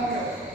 Daniel.